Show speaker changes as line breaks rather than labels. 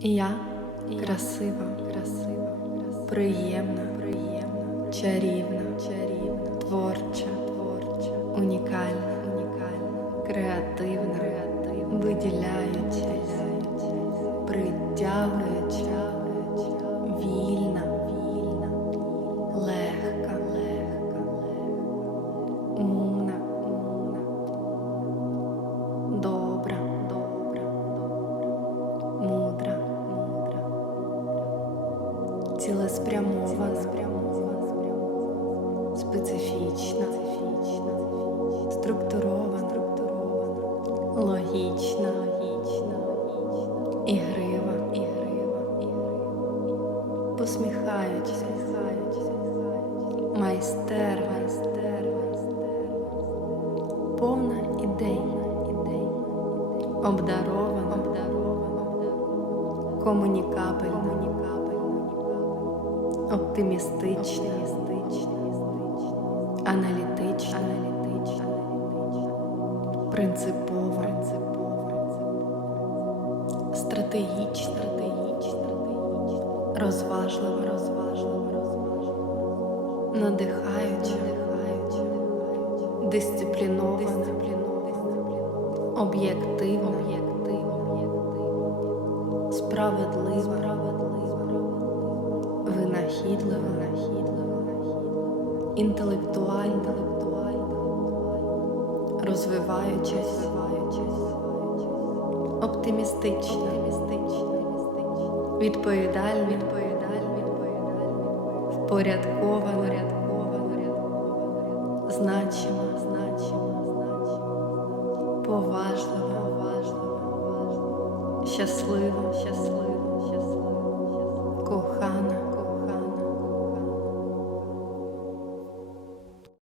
Я красива, красива, приємна, приємна, чарівна, чарівна, творча, творча, унікальна, унікальна, креативна, креативна, виділяюча, притягуюча, Цілеспрямована, специфічна, структурована, логічна, ігрива, посміхаючись, майстер, повна ідей, обдарована, комунікабельна, оптимістична, аналітична, принципова, стратегічна, розважлива, надихаюча, дисциплінована, об'єктивна, справедлива, винахідлива, інтелектуальна, розвиваючись, оптимістична, відповідальна, впорядкована, значима, поважлива, щаслива, щаслива,